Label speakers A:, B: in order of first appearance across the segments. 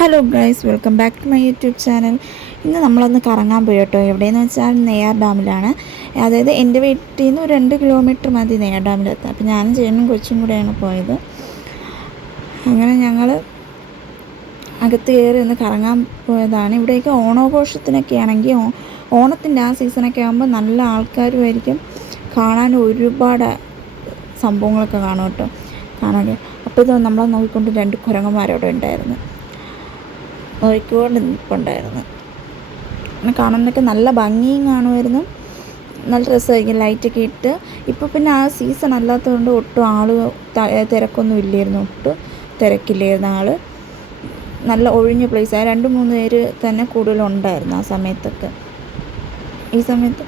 A: Hello guys welcome back to my YouTube channel ഇന്ന് നമ്മളൊന്ന് കറങ്ങാൻ പോയി കേട്ടോ എവിടെയെന്ന് വെച്ചാൽ നെയ്യാർ ഡാമിലാണ്. അതായത് എന്റെ വീട്ടിൽ നിന്ന് ഒരു രണ്ട് കിലോമീറ്റർ മതി നെയ്യാർ ഡാമിലെത്താൻ. അപ്പോൾ ഞാനും ചേട്ടനും കൊച്ചും കൂടെയാണ് പോയത്. അങ്ങനെ ഞങ്ങൾ അകത്ത് കയറി ഒന്ന് കറങ്ങാൻ പോയതാണ്. ഇവിടെയൊക്കെ ഓണാഘോഷത്തിനൊക്കെ ആണെങ്കിൽ ഓണത്തിന്റെ ആ സീസണൊക്കെ ആകുമ്പോൾ നല്ല ആൾക്കാരുമായിരിക്കും കാണാൻ ഒരുപാട് സംഭവങ്ങളൊക്കെ കാണും കേട്ടോ. കാണാൻ. അപ്പോൾ ഇത് നമ്മളെ നോക്കിക്കൊണ്ട് രണ്ട് കുരങ്ങന്മാരവിടെ ഉണ്ടായിരുന്നു. നോക്കിക്കൊണ്ട് നിൽപ്പുണ്ടായിരുന്നു അങ്ങനെ കാണാനൊക്കെ നല്ല ഭംഗിയും കാണുമായിരുന്നു. നല്ല രസമായിരിക്കും ലൈറ്റൊക്കെ ഇട്ട്. ഇപ്പോൾ പിന്നെ ആ സീസൺ അല്ലാത്തതുകൊണ്ട് ഒട്ടും ആൾ തിരക്കൊന്നും ഇല്ലായിരുന്നു. ഒട്ടും തിരക്കില്ലായിരുന്നു ആൾ നല്ല ഒഴിഞ്ഞ പ്ലേസ് ആ രണ്ട് മൂന്ന് പേര് തന്നെ കൂടുതലുണ്ടായിരുന്നു ആ സമയത്തൊക്കെ. ഈ സമയത്ത്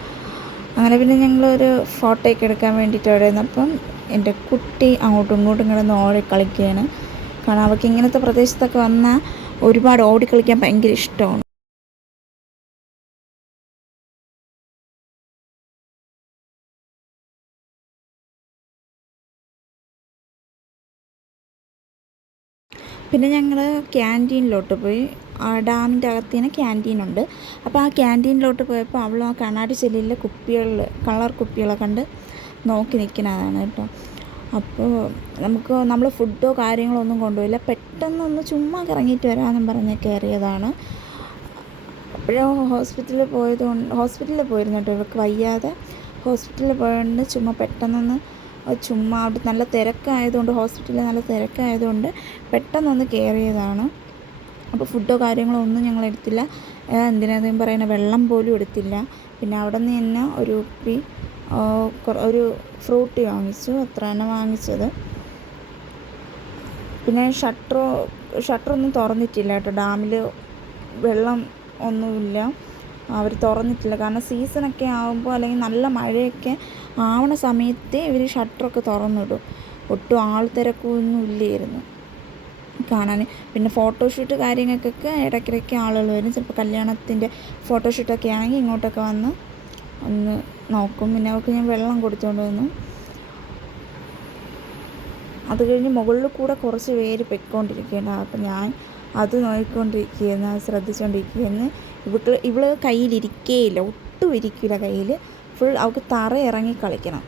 A: അങ്ങനെ പിന്നെ ഞങ്ങളൊരു ഫോട്ടോയൊക്കെ എടുക്കാൻ വേണ്ടിയിട്ട് അവിടെ നിന്നപ്പം എന്റെ കുട്ടി അങ്ങോട്ടും ഇങ്ങോട്ടും കിടന്ന് ഓടി കളിക്കുകയാണ്. കാരണം അവൾക്ക് ഇങ്ങനത്തെ പ്രദേശത്തൊക്കെ വന്നാൽ ഒരുപാട് ഓടിക്കളിക്കാൻ ഭയങ്കര ഇഷ്ടമാണ്. പിന്നെ ഞങ്ങൾ ക്യാന്റീനിലോട്ട് പോയി. ഡാമിന്റെ അകത്ത് തന്നെ ക്യാന്റീനുണ്ട്. അപ്പോൾ ആ ക്യാന്റീനിലോട്ട് പോയപ്പോൾ അവൾ ആ കണ്ണാടി ചെല്ലിലെ കുപ്പികളിൽ കളർ കുപ്പികളെ കണ്ട് നോക്കി നിൽക്കുന്നതാണ് കേട്ടോ. അപ്പോൾ നമുക്ക് നമ്മൾ ഫുഡോ കാര്യങ്ങളോ ഒന്നും കൊണ്ടുപോയില്ല. പെട്ടെന്നൊന്ന് ചുമ്മാ കറങ്ങിയിട്ട് വരാമെന്നും പറഞ്ഞ് കയറിയതാണ്. അപ്പോഴും ഹോസ്പിറ്റലിൽ പോയത് ഹോസ്പിറ്റലിൽ പോയിരുന്നു കേട്ടോ. ഇവർക്ക് വയ്യാതെ ഹോസ്പിറ്റലിൽ പോയതുകൊണ്ട് ചുമ്മാ പെട്ടെന്നൊന്ന് ചുമ്മാ അവിടെ നല്ല തിരക്കായതുകൊണ്ട് ഹോസ്പിറ്റലിൽ നല്ല തിരക്കായതുകൊണ്ട് പെട്ടെന്നൊന്ന് കയറിയതാണ്. അപ്പോൾ ഫുഡോ കാര്യങ്ങളോ ഒന്നും ഞങ്ങൾ എടുത്തില്ല. എന്തിനാണെന്ന് പറയുന്ന? വെള്ളം പോലും എടുത്തില്ല. പിന്നെ അവിടെ നിന്ന് തന്നെ ഒരു ഉപ്പി ഒരു ഫ്രൂട്ടി വാങ്ങിച്ചു. അത്ര തന്നെ വാങ്ങിച്ചത്. പിന്നെ ഷട്ടറോ ഷട്ടറൊന്നും തുറന്നിട്ടില്ല കേട്ടോ. ഡാമിൽ വെള്ളം ഒന്നുമില്ല. അവർ തുറന്നിട്ടില്ല. കാരണം സീസണൊക്കെ ആകുമ്പോൾ അല്ലെങ്കിൽ നല്ല മഴയൊക്കെ ആവണ സമയത്ത് ഇവർ ഷട്ടറൊക്കെ തുറന്നിടും. ഒട്ടും ആൾ തിരക്കൊന്നും ഇല്ലായിരുന്നു കാണാൻ പിന്നെ ഫോട്ടോഷൂട്ട് കാര്യങ്ങൾക്കൊക്കെ ഇടയ്ക്കിടയ്ക്ക് ആളുകൾ വരും. ചിലപ്പോൾ കല്യാണത്തിന്റെ ഫോട്ടോഷൂട്ടൊക്കെ ആണെങ്കിൽ ഇങ്ങോട്ടൊക്കെ വന്ന് ഒന്ന് നോക്കും. പിന്നെ അവർക്ക് ഞാൻ വെള്ളം കൊടുത്തുകൊണ്ട് വന്നു. അത് കഴിഞ്ഞ് മുകളിൽ കൂടെ കുറച്ച് പേര് പൊയ്ക്കൊണ്ടിരിക്കുകയാണ്. അപ്പം ഞാൻ അത് നോക്കിക്കൊണ്ടിരിക്കുകയെന്ന് ശ്രദ്ധിച്ചുകൊണ്ടിരിക്കുകയെന്ന് ഇവൾക്ക് ഇവൾ കയ്യിലിരിക്കേയില്ല ഒട്ടും ഇരിക്കില്ല കയ്യിൽ ഫുൾ അവൾക്ക് തറ ഇറങ്ങി കളിക്കണം.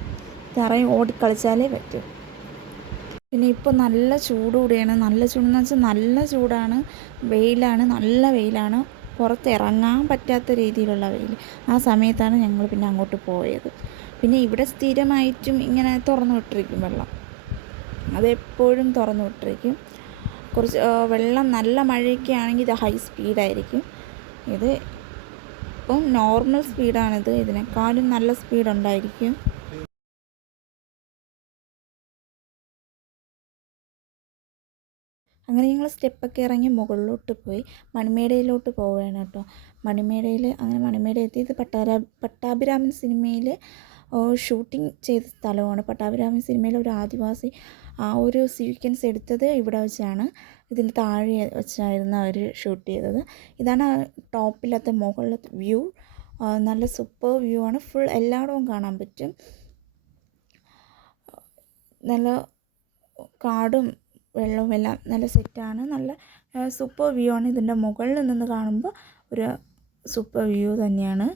A: തറയിൽ ഓടി കളിച്ചാലേ പറ്റൂ. പിന്നെ ഇപ്പോൾ നല്ല ചൂട് കൂടിയാണ്. നല്ല ചൂടെന്ന് വെച്ചാൽ നല്ല ചൂടാണ്. വെയിലാണ് നല്ല വെയിലാണ്. പുറത്ത് ഇറങ്ങാൻ പറ്റാത്ത രീതിയിലുള്ള വെയിൽ ആ സമയത്താണ് ഞങ്ങൾ പിന്നെ അങ്ങോട്ട് പോയത്. പിന്നെ ഇവിടെ സ്ഥിരമായിട്ടും ഇങ്ങനെ തുറന്നു വിട്ടിരിക്കും വെള്ളം. അതെപ്പോഴും തുറന്നു വിട്ടിരിക്കും. കുറച്ച് വെള്ളം നല്ല മഴയൊക്കെ ആണെങ്കിൽ ഇത് ഹൈ സ്പീഡായിരിക്കും ഇത് ഇപ്പം നോർമൽ സ്പീഡാണിത് ഇതിനേക്കാളും നല്ല സ്പീഡ് ഉണ്ടായിരിക്കും. അങ്ങനെ ഞങ്ങൾ സ്റ്റെപ്പൊക്കെ ഇറങ്ങി മുകളിലോട്ട് പോയി. മണിമേടയിലോട്ട് പോവുകയാണ് കേട്ടോ. മണിമേടയിൽ അങ്ങനെ മണിമേട എത്തി. ഇത് പട്ടാര പട്ടാഭിരാമൻ സിനിമയിൽ ഷൂട്ടിംഗ് ചെയ്ത സ്ഥലമാണ്. പട്ടാഭിരാമൻ സിനിമയിലെ ഒരു ആദിവാസി ആ ഒരു സീക്വൻസ് എടുത്തത് ഇവിടെ വെച്ചാണ്. ഇതിന് താഴെ വെച്ചായിരുന്നു അവർ ഷൂട്ട് ചെയ്തത്. ഇതാണ് ടോപ്പിലത്തെ മുകളിലത്തെ വ്യൂ. നല്ല സൂപ്പർ വ്യൂ ആണ്. ഫുൾ എല്ലായിടവും കാണാൻ പറ്റും. നല്ല കാടും വെള്ളവും എല്ലാം നല്ല സെറ്റാണ് നല്ല സൂപ്പർ വ്യൂ ആണ്. ഇതിന്റെ മുകളിൽ നിന്ന് കാണുമ്പോൾ ഒരു സൂപ്പർ വ്യൂ തന്നെയാണ്.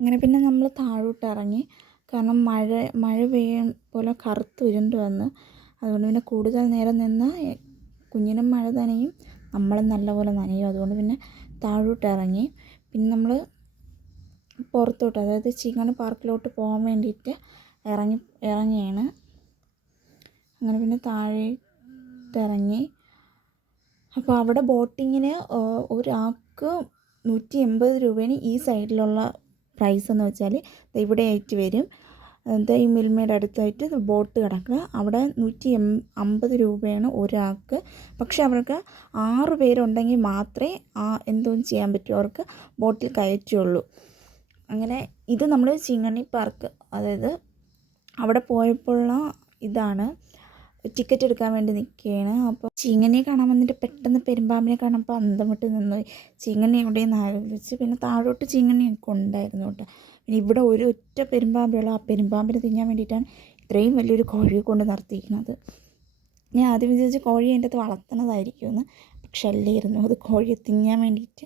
A: അങ്ങനെ പിന്നെ നമ്മൾ താഴോട്ട് ഇറങ്ങി. കാരണം മഴ മഴ പെയ്യും പോലെ കറുത്ത് ഉരുണ്ട് വന്ന്. അതുകൊണ്ട് പിന്നെ കൂടുതൽ നേരം നിന്ന് കുഞ്ഞിനും മഴ നനയും നമ്മളും നല്ലപോലെ നനയും. അതുകൊണ്ട് പിന്നെ താഴോട്ട് ഇറങ്ങി. പിന്നെ നമ്മൾ പുറത്തോട്ട് അതായത് ചീങ്ങാണ് പാർക്കിലോട്ട് പോകാൻ വേണ്ടിയിട്ട് ഇറങ്ങി ഇറങ്ങിയാണ്. അങ്ങനെ പിന്നെ താഴേട്ട് ഇറങ്ങി. അപ്പോൾ അവിടെ ബോട്ടിങ്ങിന് ഒരാൾക്ക് നൂറ്റി എൺപത് രൂപയാണ് ഈ സൈഡിലുള്ള പ്രൈസ് എന്ന് വെച്ചാൽ ഇവിടെ ആയിട്ട് വരും. ഈ മിൽമയുടെ അടുത്തായിട്ട് ബോട്ട് കിടക്കുക. അവിടെ നൂറ്റി എം അമ്പത് രൂപയാണ് ഒരാൾക്ക്. പക്ഷെ അവർക്ക് ആറ് പേരുണ്ടെങ്കിൽ മാത്രമേ ആ എന്തോന്ന് ചെയ്യാൻ പറ്റൂ. അവർക്ക് ബോട്ടിൽ കയറ്റുള്ളൂ. അങ്ങനെ ഇത് നമ്മൾ ചിങ്ങണി പാർക്ക് അതായത് അവിടെ പോയപ്പോഴുള്ള ഇതാണ്. ടിക്കറ്റ് എടുക്കാൻ വേണ്ടി നിൽക്കുകയാണ്. അപ്പോൾ ചീങ്ങനെ കാണാൻ വന്നിട്ട് പെട്ടെന്ന് പെരുമ്പാമ്പിനെ കാണുമ്പോൾ അന്തം വിട്ട് നിന്നു ചീങ്ങണി എവിടെയെന്ന് ആലോചിച്ച് പിന്നെ താഴോട്ട് ചീങ്ങണിയൊക്കെ ഉണ്ടായിരുന്നു കേട്ടോ. പിന്നെ ഇവിടെ ഒരു ഒറ്റ പെരുമ്പാമ്പുള്ള ആ പെരുമ്പാമ്പിനെ തിന്നാൻ വേണ്ടിയിട്ടാണ് ഇത്രയും വലിയൊരു കോഴിയെ കൊണ്ട് നിർത്തിയിരിക്കുന്നത് ഞാൻ ആദ്യം വിചാരിച്ച് കോഴി അതിന്റെ അകത്ത് വളർത്തുന്നതായിരിക്കുമെന്ന്. പക്ഷെ അല്ലായിരുന്നു. അത് കോഴിയെ തിന്നാൻ വേണ്ടിയിട്ട്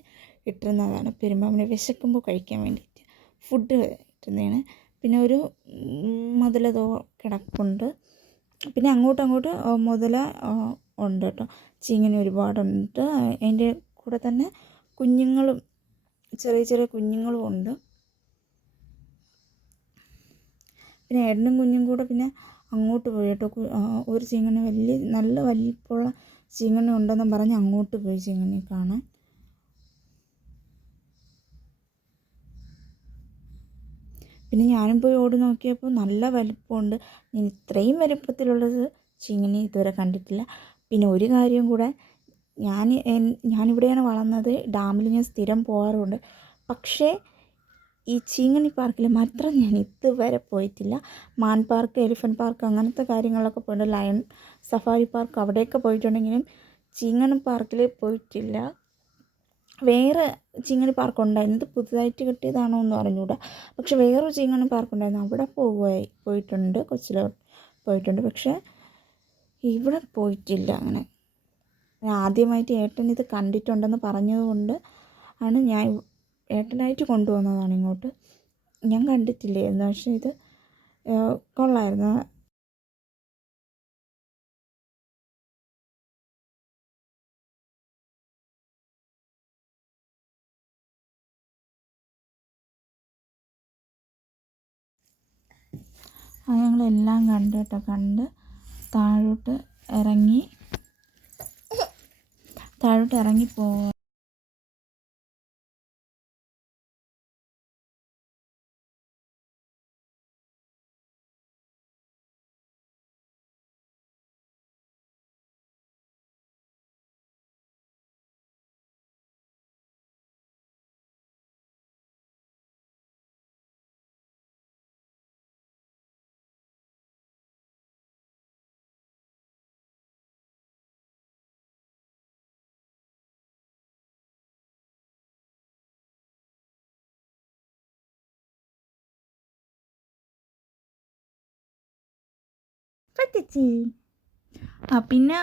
A: ഇട്ടിരുന്നതാണ്. പെരുമ്പാമ്പിനെ വിശക്കുമ്പോൾ കഴിക്കാൻ വേണ്ടിയിട്ട് ഫുഡ് ഇട്ടുന്നതാണ് പിന്നെ ഒരു മുതലതോ കിടപ്പുണ്ട്. പിന്നെ അങ്ങോട്ടും അങ്ങോട്ട് മുതല ഉണ്ട് കേട്ടോ. ചീങ്ങനെ ഒരുപാടുണ്ട്. അതിന്റെ കൂടെ തന്നെ കുഞ്ഞുങ്ങളും ചെറിയ ചെറിയ കുഞ്ഞുങ്ങളും ഉണ്ട്. പിന്നെ ഏട്ടനും കുഞ്ഞും കൂടെ പിന്നെ അങ്ങോട്ട് പോയി കേട്ടോ. ഒരു ചീങ്ങനെ വലിയ നല്ല വലിപ്പമുള്ള ചീങ്ങനെ ഉണ്ടെന്നും പറഞ്ഞ് അങ്ങോട്ട് പോയി ചീങ്ങനെ കാണാൻ. പിന്നെ ഞാനും പോയി ഓടി നോക്കിയപ്പോൾ നല്ല വലിപ്പമുണ്ട്. ഞാൻ ഇത്രയും വലിപ്പത്തിലുള്ളത് ചീങ്ങനെ ഇതുവരെ കണ്ടിട്ടില്ല. പിന്നെ ഒരു കാര്യം കൂടെ ഞാൻ ഞാനിവിടെയാണ് വളർന്നത്. ഡാമിൽ ഞാൻ സ്ഥിരം പോകാറുണ്ട്. പക്ഷേ ഈ ചീങ്ങണി പാർക്കിൽ മാത്രം ഞാൻ ഇതുവരെ പോയിട്ടില്ല. മാൻ പാർക്ക് എലിഫന്റ് പാർക്ക് അങ്ങനത്തെ കാര്യങ്ങളൊക്കെ പോയിട്ടുണ്ട്. ലയൺ സഫാരി പാർക്ക് അവിടെയൊക്കെ പോയിട്ടുണ്ടെങ്കിലും ചീങ്ങണി പാർക്കിൽ പോയിട്ടില്ല. വേറെ ചിങ്ങണി പാർക്ക് ഉണ്ടായിരുന്നത് പുതുതായിട്ട് കിട്ടിയതാണോ എന്ന് അറിഞ്ഞുകൂടാ പക്ഷെ വേറൊരു ചിങ്ങണി പാർക്ക് ഉണ്ടായിരുന്നു. അവിടെ പോയി പോയിട്ടുണ്ട്. കൊച്ചിലെ പോയിട്ടുണ്ട്. പക്ഷേ ഇവിടെ പോയിട്ടില്ല അങ്ങനെ. ആദ്യമായിട്ട് ഏട്ടൻ ഇത് കണ്ടിട്ടുണ്ടെന്ന് പറഞ്ഞതുകൊണ്ട് ആണ് ഞാൻ ഏട്ടനായിട്ട് കൊണ്ടുവന്നതാണ് ഇങ്ങോട്ട്. ഞാൻ കണ്ടിട്ടില്ലായിരുന്നു. പക്ഷേ ഇത് കൊള്ളായിരുന്നു. അത് ഞങ്ങളെല്ലാം കണ്ടു കേട്ടോ കണ്ട് താഴോട്ട് ഇറങ്ങി താഴോട്ട് ഇറങ്ങി പോവുക ആ പിന്നെ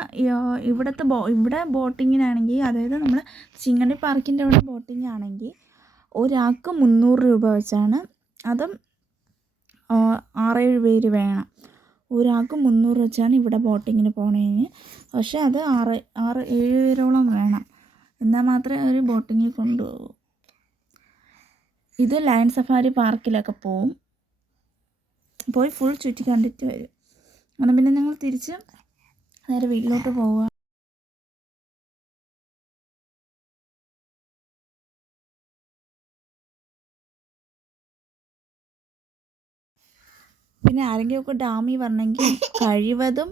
A: ഇവിടുത്തെ ബോ ഇവിടെ ബോട്ടിങ്ങിനാണെങ്കിൽ അതായത് നമ്മൾ ചിങ്ങണി പാർക്കിന്റെ അവിടെ ബോട്ടിംഗ് ആണെങ്കിൽ ഒരാൾക്ക് മുന്നൂറ് രൂപ വെച്ചാണ്. അതും ആറേഴ് പേര് വേണം. ഒരാൾക്ക് മുന്നൂറ് വെച്ചാണ് ഇവിടെ ബോട്ടിങ്ങിന് പോണതിന് പക്ഷേ അത് ആറ് ആറ് ഏഴ് പേരോളം വേണം. എന്നാൽ മാത്രമേ അവർ ബോട്ടിങ്ങിൽ കൊണ്ടുപോകൂ. ഇത് ലയൺ സഫാരി പാർക്കിലൊക്കെ പോവും. പോയി ഫുൾ ചുറ്റി കണ്ടിട്ട് വരും. അങ്ങനെ പിന്നെ ഞങ്ങൾ തിരിച്ച് നേരെ വീട്ടിലോട്ട് പോവുക പിന്നെ ആരെങ്കിലുമൊക്കെ ഡാമി പറഞ്ഞെങ്കിൽ കഴിവതും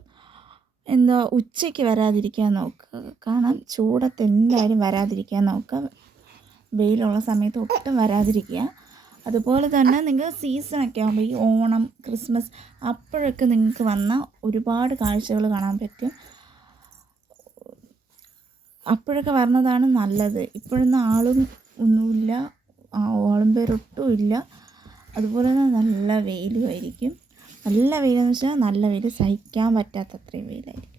A: എന്തോ ഉച്ചയ്ക്ക് വരാതിരിക്കാൻ നോക്കുക കാരണം ചൂടത്ത് എന്തായാലും വരാതിരിക്കാൻ നോക്കുക വെയിലുള്ള സമയത്ത് ഒട്ടും വരാതിരിക്കുക. അതുപോലെ തന്നെ നിങ്ങൾ സീസണൊക്കെ ആകുമ്പോൾ ഈ ഓണം ക്രിസ്മസ് അപ്പോഴൊക്കെ നിങ്ങൾക്ക് വന്ന ഒരുപാട് കാഴ്ചകൾ കാണാൻ പറ്റും. അപ്പോഴൊക്കെ വരുന്നതാണ് നല്ലത്. ഇപ്പോഴൊന്നും ആളും ഒന്നുമില്ല. ആളും പേരൊട്ടും ഇല്ല. അതുപോലെ തന്നെ നല്ല വെയിലുമായിരിക്കും നല്ല വെയിലെന്ന് വെച്ചാൽ നല്ല വെയിൽ സഹിക്കാൻ പറ്റാത്തത്രയും വെയിലായിരിക്കും.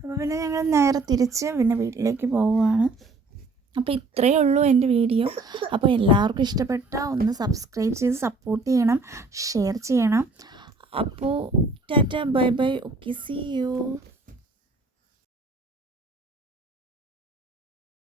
A: അപ്പോൾ പിന്നെ ഞങ്ങൾ നേരെ തിരിച്ച് പിന്നെ വീട്ടിലേക്ക് പോവുകയാണ് അപ്പോൾ ഇത്രയേ ഉള്ളൂ എന്റെ വീഡിയോ. അപ്പോൾ എല്ലാവർക്കും ഇഷ്ടപ്പെട്ട ഒന്ന് സബ്സ്ക്രൈബ് ചെയ്ത് സപ്പോർട്ട് ചെയ്യണം ഷെയർ ചെയ്യണം. അപ്പോൾ tata bye bye. Okay see you